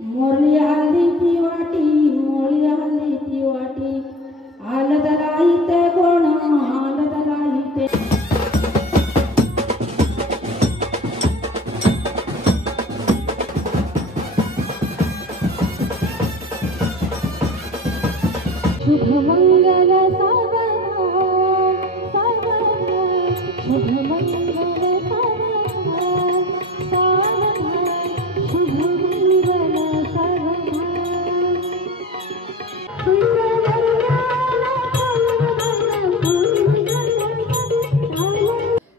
मोरली हल्दीची वाटी मोरली हल्दीची वाटी आलदला इथे कोण आलदला इथे शुभमंगल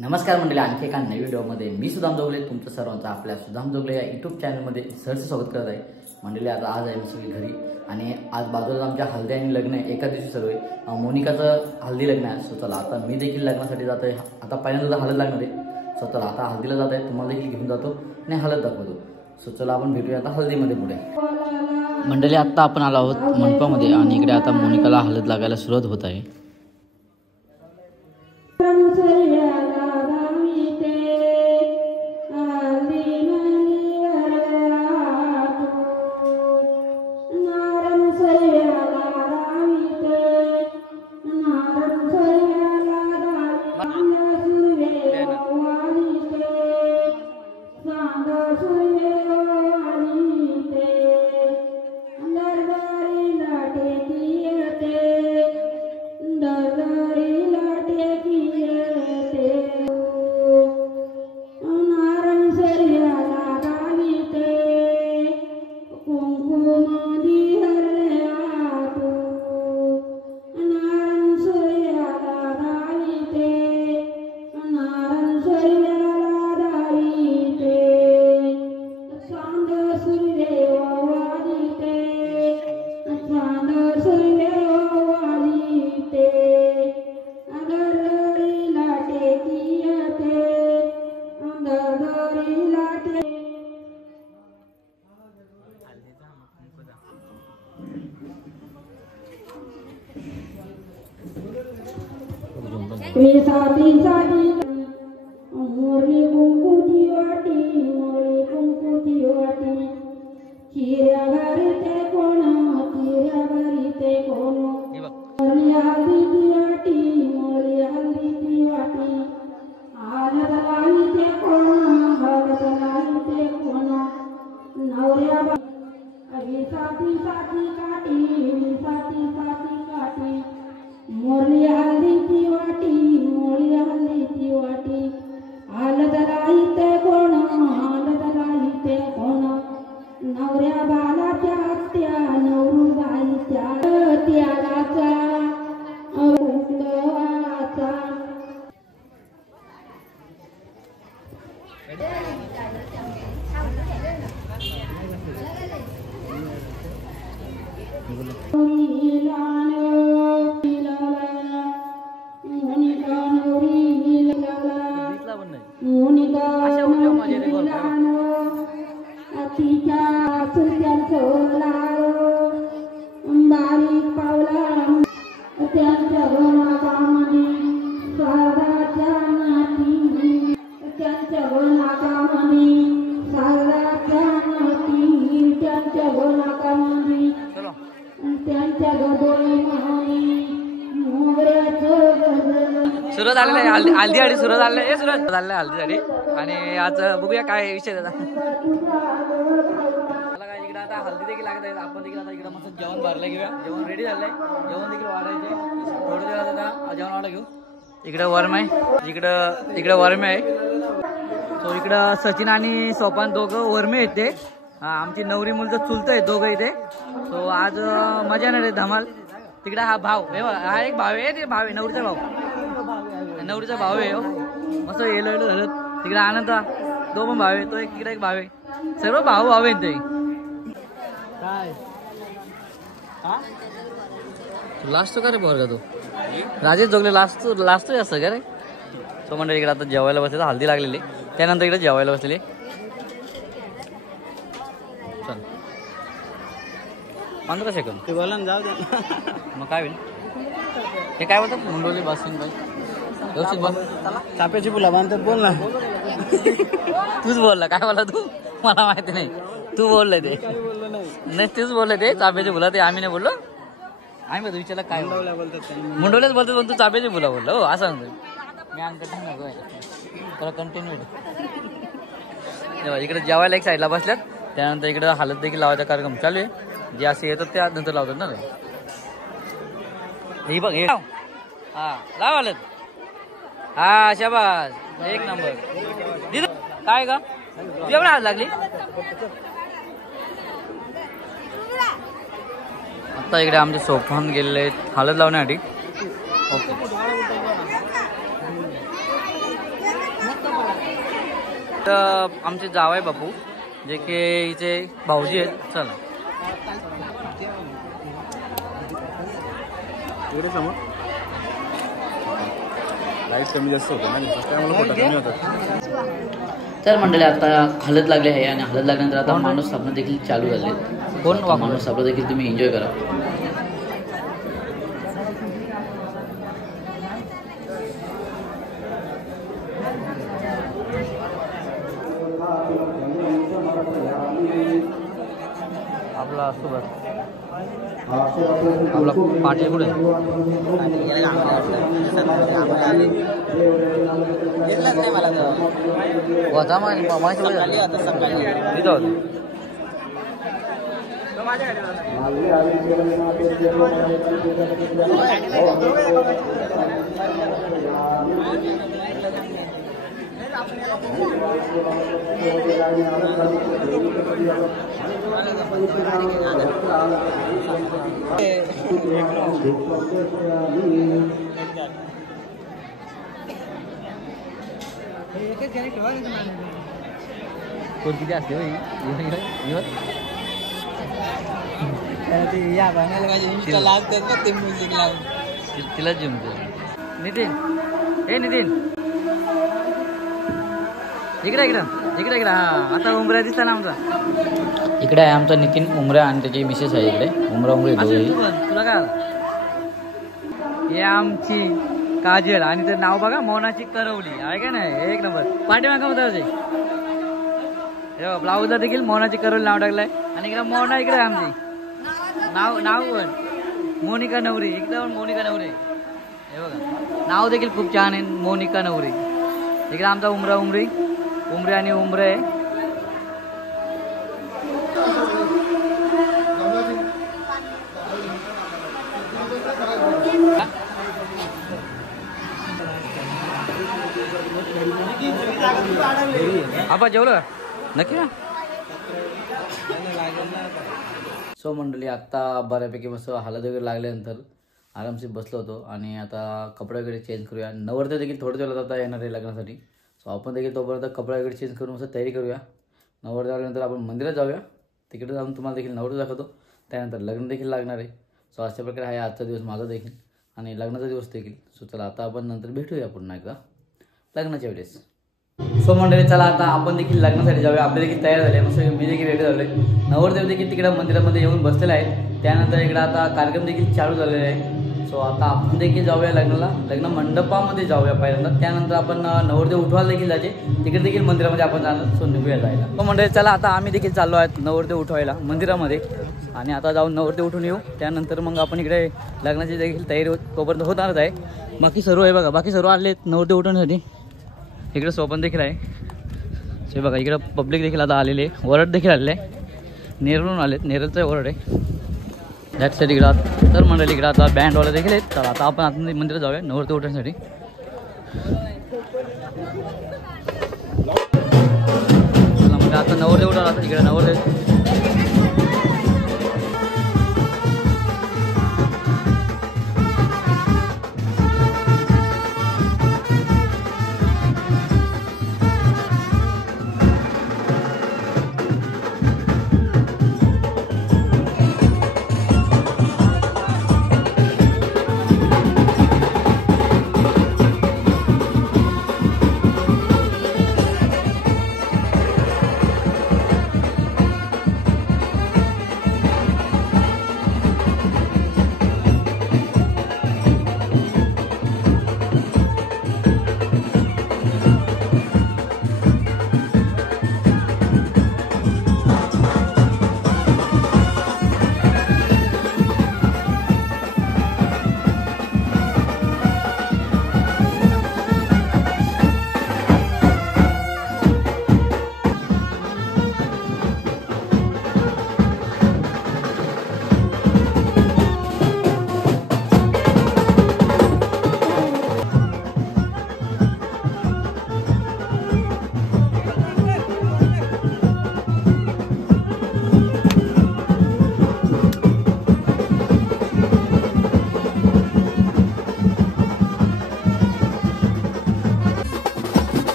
नमस्कार मंडळी, आणखी एका नवीन व्हिडिओमध्ये मी सुदाम जोगले तुमचं सर्वांचं आपल्या सुदाम जोगले या यूट्यूब चॅनलमध्ये सहर्ष स्वागत करत आहे। मंडळी आता आज आहे मी सगळी घरी आणि आज बाजूला आमच्या हल्दी आणि लग्न आहे, एका दिवशी सर्व आहे। मोनिकाचं हल्दी लग्न आहे। सो चला आता मी देखील लग्नासाठी जात आहे। आता पहिल्यांदा हळद लागणार आहे। सो चला आता हल्दीला जात आहे, तुम्हाला देखील घेऊन जातो आणि हळद दाखवतो। सो चला आपण भेटूया आता हल्दीमध्ये पुढे। मंडळी आता आपण आलो आहोत मंडपामध्ये आणि इकडे आता मोनिकाला हळद लागायला सुरुवात होत आहे। साधी साधी मोरली कुंकूची वाटी मोरली कुंकूची वाटी चिऱ्या भरीते कोण चिऱ्या भरीते कोण मोरली हल्दीची वाटी मोरली हल्दीची वाटी आलदला इथे कोण आलदला इथे कोण नवऱ्या साधी साधी काठी साधी साधी काठी मोरली हल्दीची वाटी मोरली हल्दीची वाटी आलदला इथे कोण आलदला इथे कोण नवऱ्या बालाच्या त्या नवरू बाईच्या त्यालाचा कुंडवाचा बारीक पावला त्यांच्या नाकामध्ये सागराच्या नाती त्यांच्या नाकामध्ये सागराच्या नाती त्यांच्या नाकामध्ये त्यांच्या गडोळीमध्ये मोगऱ्याचं सुरुवात झालेलं आहे हल्दी आणि सुरुवात झालेलं आहे सुरुवात झालेलं आहे हल्दीसाठी आणि आज बघूया काय विषय त्याचा। इकडे आता हल्दी देखील लागत आहे, आपण देखील आता इकडे मस्त जेवण भरलं घेऊया। जेवण रेडी झालंय, जेवण देखील वाढायचे थोडं दिवस आता जेवण वाढा घेऊ। इकडे वर्म आहे, इकडे वर्म आहे। सो इकडं सचिन आणि सोपान दोघं वर्मे आहेत ते आमची नवरी मुलचं चुलत आहे दोघं इथे। सो आज मजा येणार आहे धमाल। तिकडे हा भाव हा एक भाव आहे, ते भाव आहे नवरीचा भाव आहे मस्त येलो येलो झालं। तिकडे आनंद तो पण भाव आहे, तो एक तिकडे एक भाव आहे, सर्व भाव आहेत ते काय लास्ट का रे बरं का तू राजेश जोगले लास्ट असतं का रे। सो म्हणजे इकडे आता जेवायला बसले, हल्दी लागलेली त्यानंतर इकडे जेवायला बसलेली। चल 15 सेकंद ते बोला जाऊ दे मग काय होईल हे काय बोलतात मुंडोली बासिंग भाई व्यवस्थित बोल चाप्याची फुला बांधतात बोल ना तूच बोलला काय बोलला तू मला माहिती नाही तू बोललाय ते नाही तेच बोलले ते चाब्याचे बोला ते आम्ही नाही बोललो. आम्ही बघ विचारला काय मुंडवल्याच बोलतात पण तू चाब्याचे बोला बोललो हो असं सांगतो मी अंकट नको तर कंटिन्यू इकडे जेवायला एक साईडला बसल्यात. त्यानंतर इकडे हालत देखील लावायचा कार्यक्रम चालू आहे. जे असे येतात त्या नंतर लावतात ना हे बघ हे हा लाव हालत. हा शाबास एक नंबर दिद काय का तू एवढी हात लागली. आता इकडे आमचे सोफान गेलेले आहेत हळद लावण्यासाठी. ओके तर आमचे जावई बापू जे की इथे भाऊजी आहेत. चला लाईट कमी जास्त होतं ना त्यामुळे फोटो कमी होतात. तर मंडळी आता हळद लागली आहे आणि हळद लागल्यानंतर आता माणूस स्थापना देखील चालू झाले. कोण माणूस स्थापना देखील तुम्ही एन्जॉय करा. आपला सोबत आपला पाटील कुठे होता तिथं होतं. कोण किती असते तिला जमते. नितीन हे नितीन इकडे इकडं इकडे इकडं हा आता उमरा दिसता ना आमचा. इकडे आहे आमचा नितीन उमरा आणि त्याची मिसेस आहे इकडे उमरा उमरे. तुला काय हे आमची काजल आणि ते नाव बघा मोनाची करवली आहे का नाही एक नंबर. पाठीमागं होतं ब्लाऊजला देखील मोनाची करवली नाव टाकलंय. आणि इकडे मोना इकडे आमची नाव पण मोनिका नवरी. इकडे पण मोनिका नवरी हे बघा नाव देखील खूप छान आहे मोनिका नवरी. इकडे आमचा उमरा उमरी उमरे आणि उमरे. आपण जेवलं नक्की ना. सो मंडळी आत्ता बऱ्यापैकी मस्त हळद वगैरे लागल्यानंतर आरामशीर बसलो होतो आणि आता कपडे वगैरे चेंज करूया. नवरदेव देखील थोड्या वेळात आता येणार आहे लग्नासाठी. सो आपण देखील तोपर्यंत कपडे वगैरे चेंज करून मस्त तयारी करूया. नवरदेव आल्यानंतर आपण मंदिरात जाऊया. तिकडे जाऊन तुम्हाला देखील नवरदेव दाखवतो. त्यानंतर लग्न देखील लागणार आहे. सो अशा प्रकारे आहे आजचा दिवस माझा देखील आणि लग्नाचा दिवस देखील. सो चला आता आपण नंतर भेटूया पुन्हा एकदा लग्नाच्या वेळेस. सो मंडळी चला आता आपण देखील लग्नासाठी जाऊया. आपले देखील तयार झाले मस्त. मी देखील रेडी झालो आहे. नवरदेव देखील तिकडे मंदिरामध्ये येऊन बसलेला आहे. त्यानंतर इकडे आता कार्यक्रम देखील चालू झालेला आहे. सो आता आपण देखील जाऊया लग्नाला. लग्न मंडपामध्ये जाऊया पहिल्यांदा. त्यानंतर आपण नवरदेव उठवायला देखील जायचे. तिकडे देखील मंदिरामध्ये आपण जाणार. सो निघूया जायला. तो मंडळी चला आता आम्ही देखील चाललो आहेत नवरदेव उठवायला मंदिरामध्ये. आणि आता जाऊन नवरदेव उठून येऊ. त्यानंतर मग आपण इकडे लग्नाची देखील तयारी तोपर्यंत होणारच आहे. बाकी सर्व आहे बघा. बाकी सर्व आले नवरदेव उठवण्यासाठी. इकडे सोपन देखील आहे. सो बघा इकडं पब्लिक देखील आता आलेले आहे. वरड देखील आलेले आहे. नेरळून आलेत. नेरळचं वरड आहे दॅट साईड इकडं. तर मंडळी इकडं आता बँडवाला देखील आहेत. तर आता आपण आतमध्ये मंदिरात जाऊया नवरदेव उठवण्यासाठी. चला मग आता नवरदेव उठवला. इकडे नवरदेव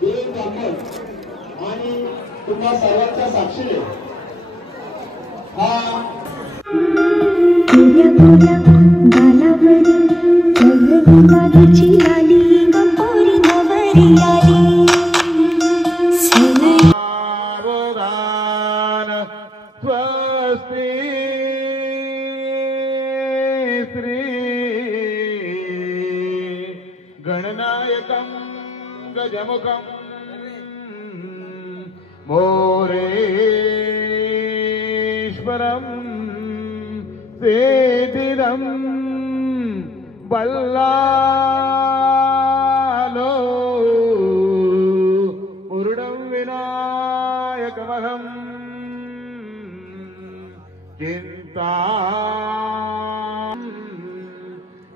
देव ब्राह्मण आणि तुम्हा सर्वांच्या साक्षीने हा स्वस्ति श्री गणनायकं गजमुखं मोरेश्वरं सेदिरं बल्लालो मुरुडं विनायकमहं चिंता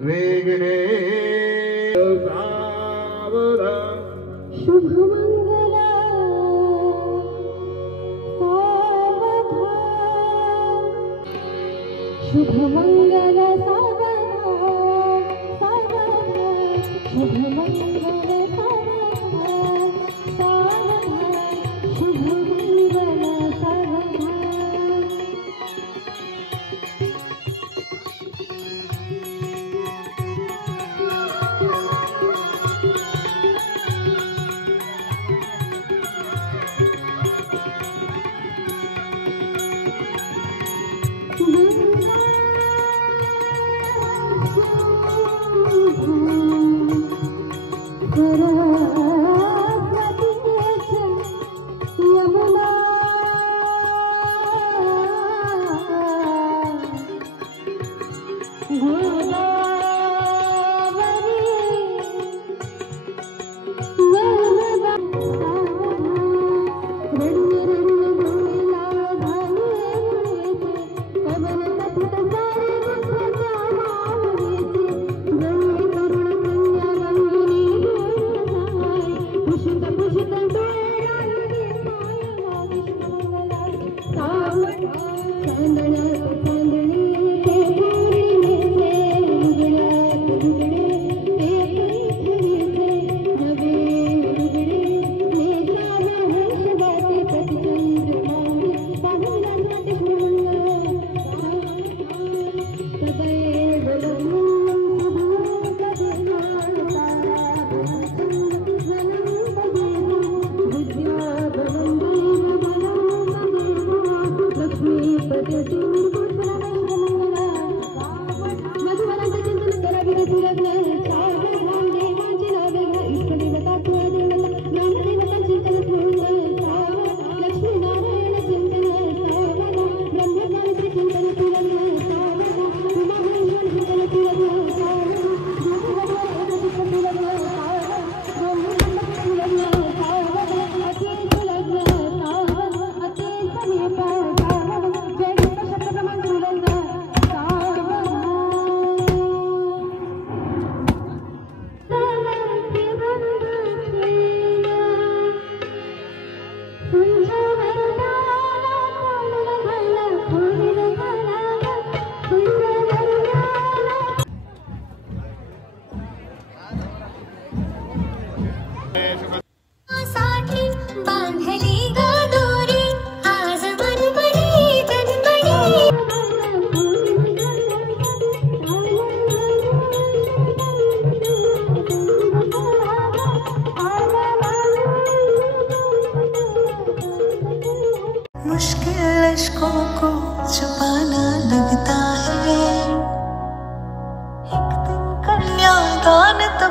वेगने शुभमंगला शुभमंगल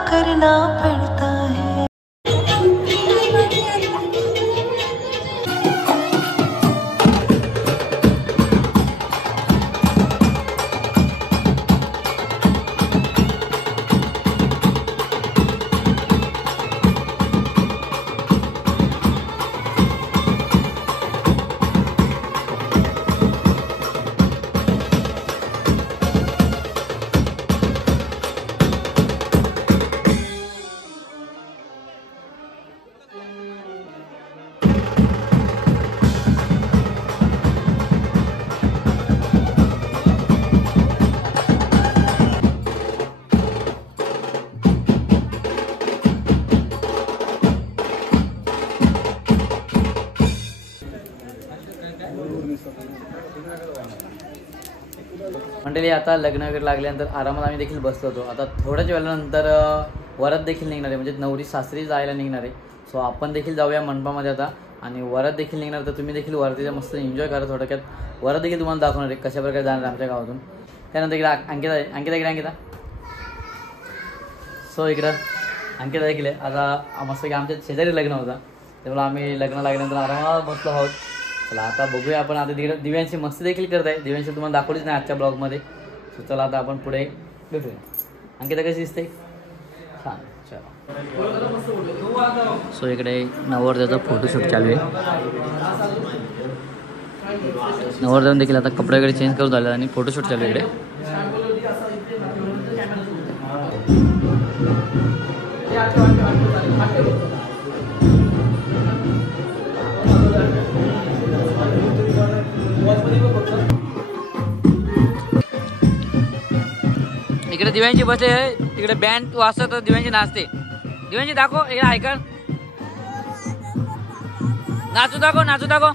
करना पड़ता है। मंडळी आता लग्न वगैरे लागल्यानंतर आरामात आम्ही देखील बसलो होतो. आता थोड्याच वेळानंतर वरात देखील निघणार आहे, म्हणजे नवरी सासरी जायला निघणार आहे. सो आपण देखील जाऊया मंडपामध्ये आता आणि वरात देखील निघणार. तर तुम्ही देखील वरातीचा मस्त एन्जॉय करा. थोडक्यात वरात देखील तुम्हाला दाखवणार आहे कशा प्रकारे जाणार आमच्या गावातून. त्यानंतर इकडे अंकिता आहे. इकडे अंकिता. सो इकडं अंकिता देखील आहे. आता मस्त की आमच्या शेजारी लग्न होता, त्यामुळे आम्ही लग्न लागल्यानंतर आरामात बसलो आहोत. चला आता बघूया आपण. आता तिकडे दिव्यांची मस्ती देखील करत आहे. दिव्यांशी तुम्हाला दाखवलीच नाही आजच्या ब्लॉगमध्ये. सो चला आता आपण पुढे भेटूया. अंकिता कशी दिसते? छान. चला. सो इकडे नवरदेवाचा फोटोशूट चालू आहे. नवरदेव देखील आता कपडे वगैरे चेंज करून झाले आणि फोटोशूट चालू आहे इकडे. इकडे दिव्यांची बसले आहे. तिकडे बँड वाजतात तर दिव्यांची नाचते. दिव्यांची दाखव. हे ऐका, नाचू दाखव, नाचू दाखव.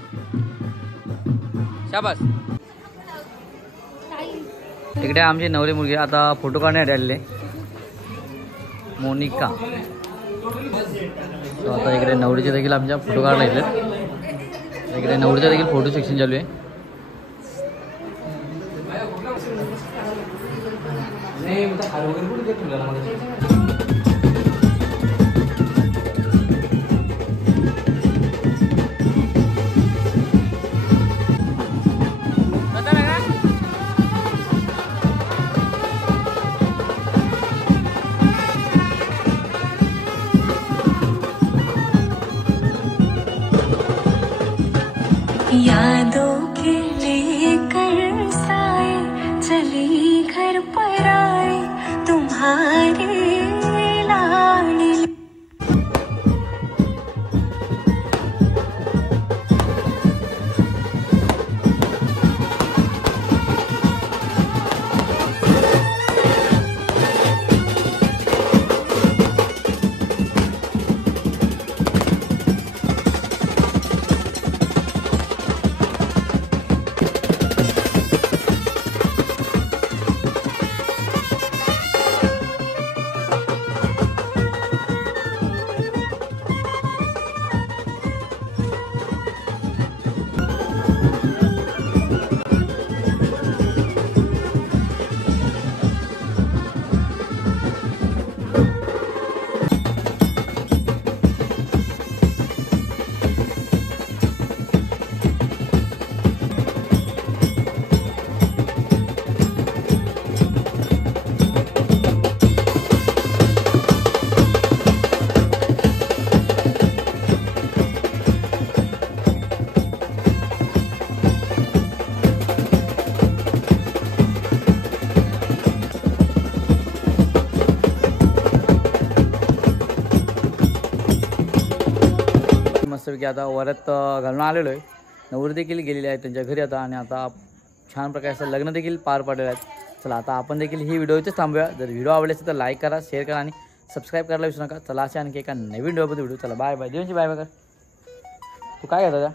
शाबास. इकडे आमची नवरी मुलगी आता फोटो काढण्यात आलेले मोनिका. आता इकडे नवरीचे देखील आमच्या फोटो काढला इकडे. इकडे नवरीचं देखील फोटो सेक्शन चालू आहे. यादों के लेकर साए चली घर पर आए तुम्हारे लाडले. की आता वरात घालून आलेलो आहे. नवरी देखील गेलेली आहे त्यांच्या घरी आता आणि आता छान प्रकारचं लग्न देखील पार पडलेलं आहे. चला आता आपण देखील ही व्हिडिओ इथेच थांबूया. जर व्हिडिओ आवडले असेल तर लाईक करा, शेअर करा आणि सबस्क्राईब करायला विसरू नका. चला अशा आणखी एका नवीन व्हिडिओमध्ये भेटू. चला बाय बाय. दिवशी बाय बाय कर. तू काय करता?